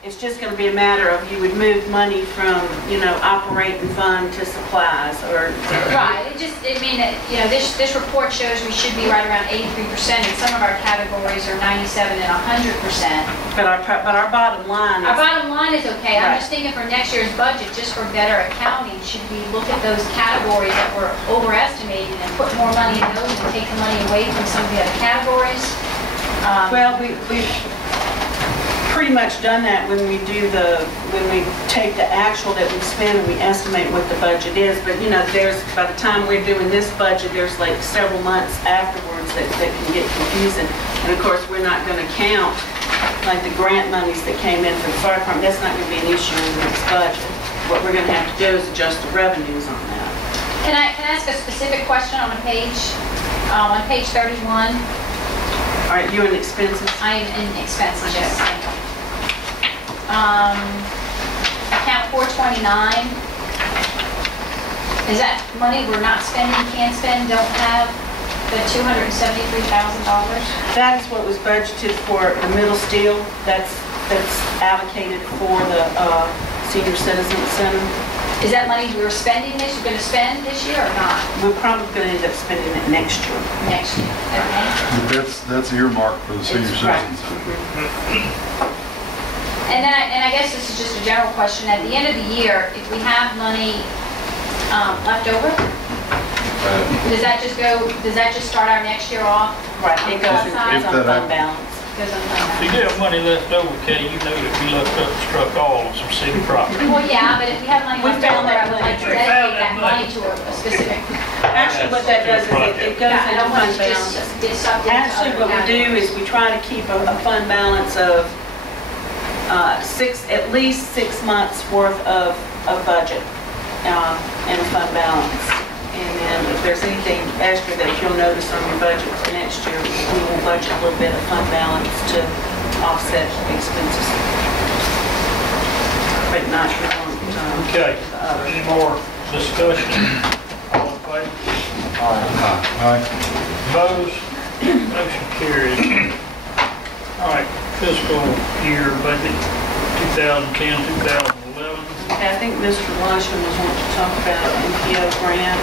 It's just going to be a matter of you would move money from, operating fund to supplies or... Right, this report shows we should be right around 83%, and some of our categories are 97 and 100%. But our bottom line is... Our bottom line is okay. Right. I'm just thinking for next year's budget, just for better accounting, should we look at those categories that were overestimated and put more money in those and take the money away from some of the other categories? Well, we've pretty much done that when we take the actual that we spend and we estimate what the budget is. But by the time we're doing this budget, there's like several months afterwards that can get confusing. And of course, we're not going to count like the grant monies that came in for the fire department. That's not going to be an issue in the next budget. What we're going to have to do is adjust the revenues on that. Can I ask a specific question on page 31? All right, you in expenses? I am in expenses, yes. Account 429. Is that money we're not spending, can't spend, don't have, the $273,000? That is what was budgeted for the middle steel. That's allocated for the senior citizen center. Is that money we're spending you're going to spend this year or not? We're probably going to end up spending it next year. Next year, okay. But that's earmarked for the senior citizens. And I guess this is just a general question. At the end of the year, if we have money left over, does that just start our next year off? Right, it goes on fund balance. Goes on fund balance. If you have money left over, Kay, you know that we left up and struck all on some city property. Well, yeah, but if we have money We left found over, that I would money. like to dedicate that money to a specific... Actually, what that does is it goes Yeah, I into don't want fund to just balance. get sucked into Actually, other what we do categories. is we try to keep a fund balance of at least 6 months worth of budget in a fund balance. And then if there's anything extra that you'll notice on your budget for next year, we will budget a little bit of fund balance to offset expenses. But not your Okay, any more discussion? All in favor? Aye. Opposed? Motion carries. All right, fiscal year budget 2010-2011. Okay, I think Mr. Washington was wanting to talk about NPO grant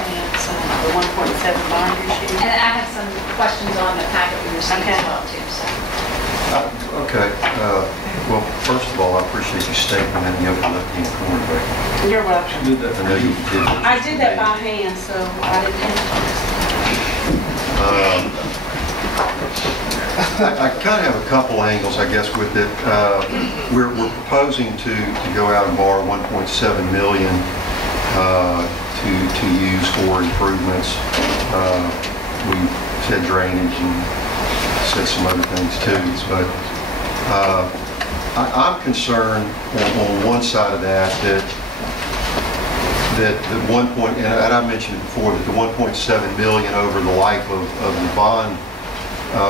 and the 1.7 bond issue. And I have some questions on the packet we received Okay. as well, too, so. Okay. Well, first of all, I appreciate you stating that in the upper left-hand corner there. You're welcome. I know you did. I did that by hand, so I didn't have I kind of have a couple angles, I guess, with it. We're proposing to go out and borrow $1.7 million to use for improvements. We said drainage and said some other things too, but I'm concerned on one side of that the and I mentioned it before, that the $1.7 million over the life of the bond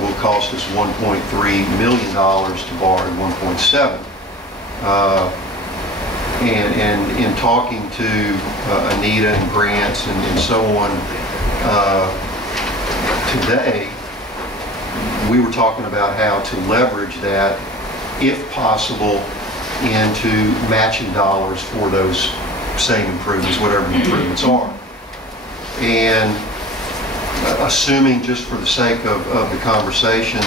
will cost us $1.3 million to borrow $1.7. And in talking to Anita and Grants and so on today, we were talking about how to leverage that, if possible, into matching dollars for those same improvements, whatever the improvements are. And assuming, just for the sake of the conversation,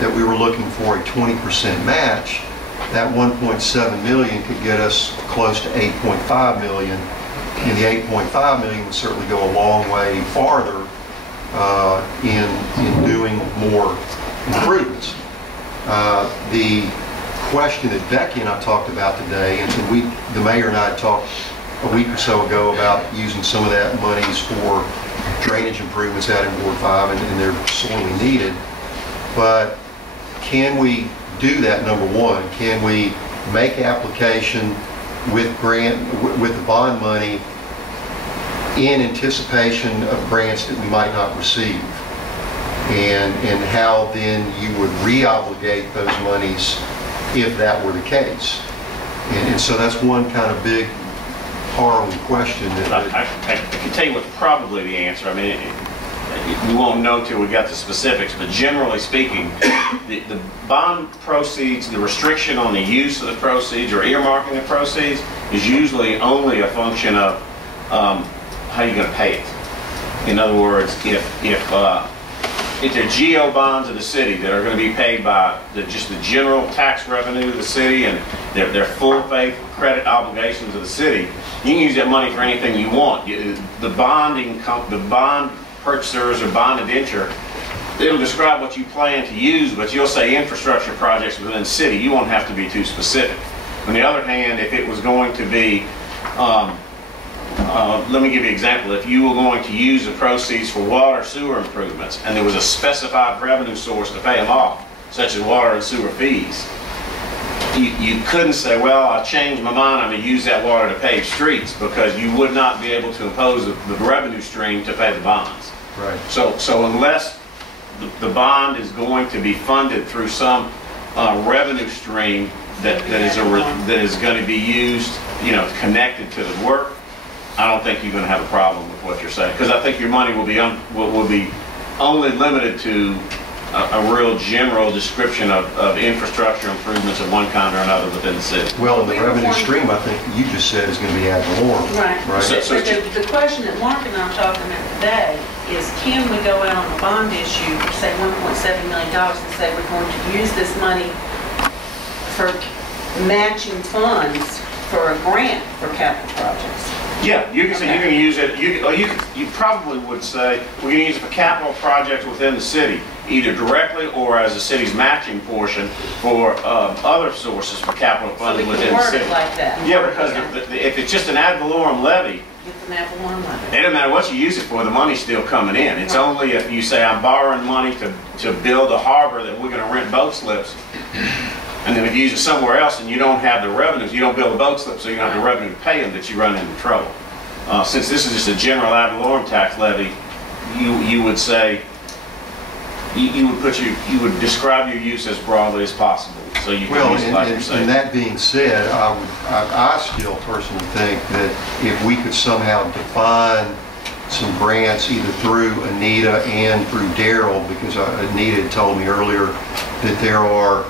that we were looking for a 20% match, that 1.7 million could get us close to 8.5 million, and the 8.5 million would certainly go a long way farther in doing more improvements. The question that Becky and I talked about today, and the mayor and I talked a week or so ago about using some of that monies for drainage improvements out in Ward 5, and they're sorely needed. But can we do that, number one? Can we make application with the bond money in anticipation of grants that we might not receive? And how then you would re-obligate those monies if that were the case? And so that's one kind of big, harrowing question. I can tell you what's probably the answer. I mean, we won't know till we got the specifics, but generally speaking, the bond proceeds, the restriction on the use of the proceeds or earmarking the proceeds is usually only a function of how you're going to pay it. In other words, if they're GO bonds of the city that are going to be paid by just the general tax revenue of the city and their full faith credit obligations of the city, you can use that money for anything you want. The bond purchasers or bond indenture, it'll describe what you plan to use, but you'll say infrastructure projects within the city. You won't have to be too specific. On the other hand, if it was going to be let me give you an example. If you were going to use the proceeds for water sewer improvements and there was a specified revenue source to pay them off, such as water and sewer fees, you couldn't say, well, I changed my mind, I'm going to use that water to pave streets, because you would not be able to impose the revenue stream to pay the bonds. Right. So unless the bond is going to be funded through some revenue stream that is going to be used, connected to the work, I don't think you're going to have a problem with what you're saying, because I think your money will be only limited to a real general description of infrastructure improvements of one kind or another within the city. Well, the revenue stream, I think you just said, is going to be ad valorem. Right. So The question that Mark and I are talking about today is, can we go out on a bond issue for, say, $1.7 million and say we're going to use this money for matching funds for a grant for capital projects? Yeah, you can say you're going to use it. You probably would say we're going to use it for capital projects within the city, either directly or as the city's matching portion for other sources for capital funding within the city. So we can word it like that. Yeah, because if it's just an ad valorem levy, It's an ad valorem levy. it doesn't matter what you use it for, the money's still coming in. It's only if you say, I'm borrowing money to build a harbor that we're going to rent boat slips, and then if you use it somewhere else and you don't have the revenues, you don't build a boat slip, so you don't have the revenue to pay them, that you run into trouble. Since this is just a general ad valorem tax levy, you would say, you would describe your use as broadly as possible, so you can use it like you're saying. And that being said, I still personally think that if we could somehow define some grants either through Anita and through Daryl, because Anita had told me earlier that there are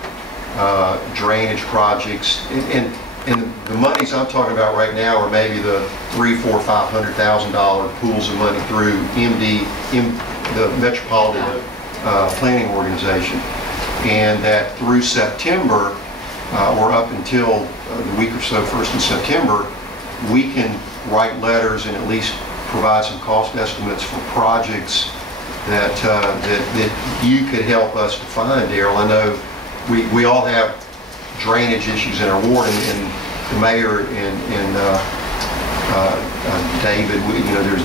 drainage projects, and the monies I'm talking about right now are maybe the $300,000, $400,000, $500,000 pools of money through the Metropolitan Planning Organization, and that through September, or up until the week or so, 1st of September, we can write letters and at least provide some cost estimates for projects that you could help us define, Daryl. I know we all have drainage issues in our ward, and the mayor and David,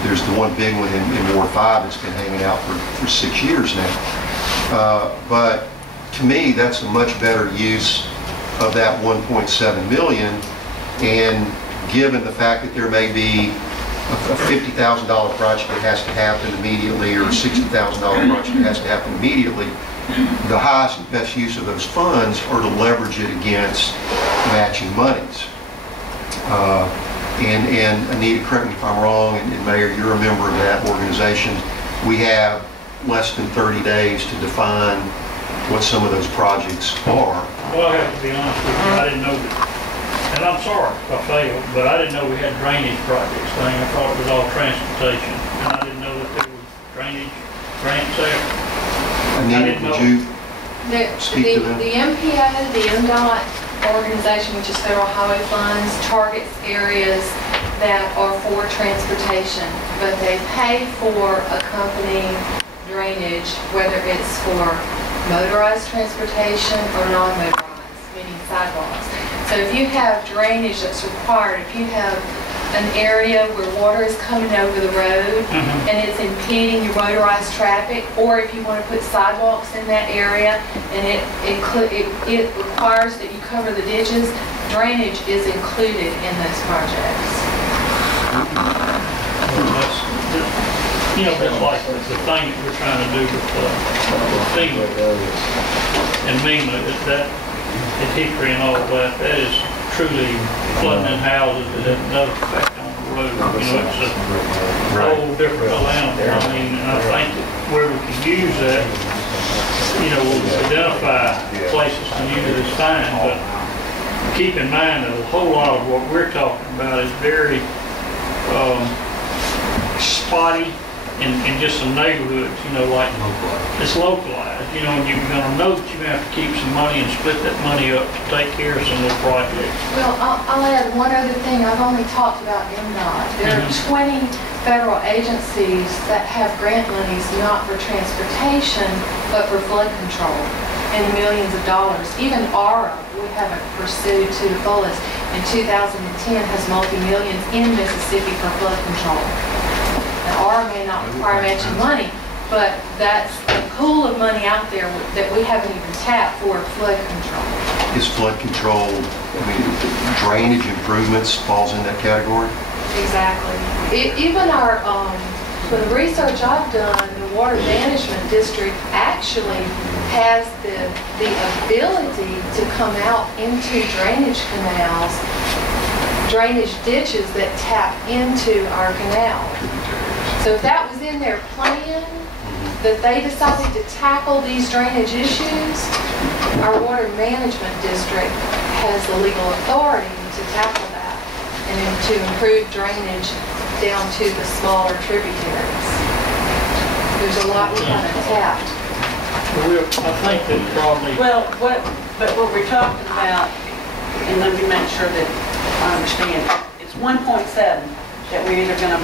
there's the one big one in Ward 5 that's been hanging out for 6 years now. But to me, that's a much better use of that $1.7 million, and given the fact that there may be a $50,000 project that has to happen immediately, or a $60,000 project that has to happen immediately, the highest and best use of those funds are to leverage it against matching monies. And Anita, correct me if I'm wrong, and Mayor, you're a member of that organization, we have less than 30 days to define what some of those projects are. Well, I have to be honest with you, I didn't know that, and I'm sorry if I failed, but I didn't know we had drainage projects thing. I thought it was all transportation, and I didn't know that there was drainage grants there. Anita, would you speak to that? The MPO, the MDOT organization, which is federal highway funds, targets areas that are for transportation, but they pay for accompanying drainage, whether it's for motorized transportation or non-motorized, meaning sidewalks. So if you have drainage that's required, if you have an area where water is coming over the road and it's impeding your motorized traffic, or if you want to put sidewalks in that area and it requires that you cover the ditches, drainage is included in those projects. That's like the thing that we're trying to do with FEMA and MEMA, that at Hickory and all that is truly flooding in houses that has no effect on the road. It's a whole different animal. I mean, and I think where we can use that, you know, we'll identify places to use it as fine, but keep in mind that a whole lot of what we're talking about is very spotty in just some neighborhoods, you know, like it's localized, you know, and you're gonna know that you're gonna have to keep some money and split that money up to take care of some of the projects. Well, I'll add one other thing. I've only talked about MDOT. There are 20 federal agencies that have grant monies not for transportation, but for flood control, and millions of dollars. Even ARA, we haven't pursued to the fullest. In 2010 has multi-millions in Mississippi for flood control. Now, ARA may not require matching money, but that's a pool of money out there that we haven't even tapped for flood control. Is flood control, I mean, drainage improvements falls in that category? Exactly. Even our, for the research I've done, the Water Management District actually has the ability to come out into drainage canals, drainage ditches that tap into our canal. So if that was in their plan, that they decided to tackle these drainage issues, our Water Management District has the legal authority to tackle that and then to improve drainage down to the smaller tributaries. There's a lot we haven't tapped. I think that probably, Well, what we're talking about, and let me make sure that I understand, it's 1.7 that we're either gonna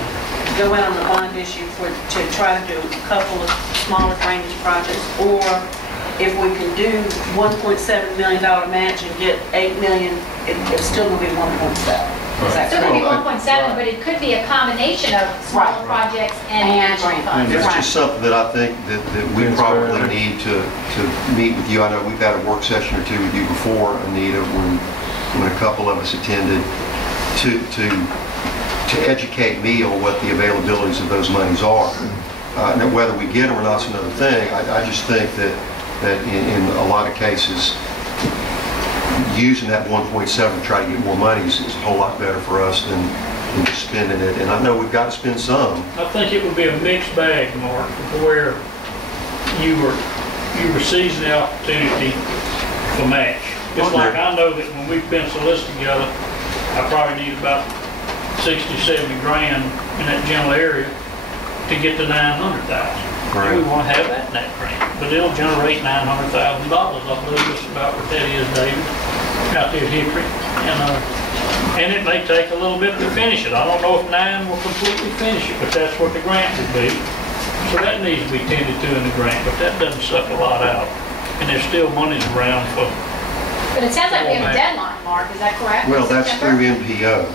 go in on the bond issue to try to do a couple of smaller drainage projects, or if we can do $1.7 million match and get $8 million, it's still gonna be 1.7. Is that So it could be correct? 1.7, but it could be a combination of smaller Right. projects and And matching grant funds. It's Right. just something that I think that we probably need to meet with you. I know we've had a work session or two with you before, Anita, when a couple of us attended, to educate me on what the availabilities of those monies are. Now, whether we get them or not is another thing. I just think that in a lot of cases, using that 1.7 to try to get more money is a whole lot better for us than just spending it. And I know we've got to spend some. I think it would be a mixed bag, Mark, where you were seizing the opportunity for match. Just like I know that when we pencil this together, I probably need about 60, 70 grand in that general area to get to 900,000. Right. We want to have that in that grant, but it'll generate $900,000. I believe that's about what that is, David, out there at Hickory. And it may take a little bit to finish it. I don't know if 9 will completely finish it, but that's what the grant would be. So that needs to be tended to in the grant, but that doesn't suck a lot out. And there's still monies around for. But it sounds like we have a deadline, Mark, is that correct? Well, that's September? through MPO.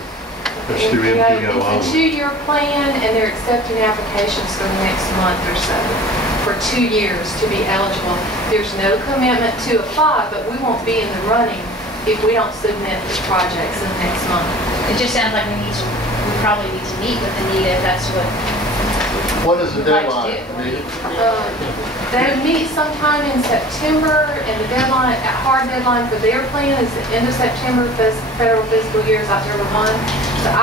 That's through MPO It's a only. 2-year plan, and they're accepting applications for the next month or so, for 2 years to be eligible. There's no commitment to apply, but we won't be in the running if we don't submit the projects in the next month. It just sounds like we probably need to meet with Anita if that's what What is the we'd like deadline? to do. They meet sometime in September, and the deadline, hard deadline for their plan is the end of September. Federal fiscal year is October 1. So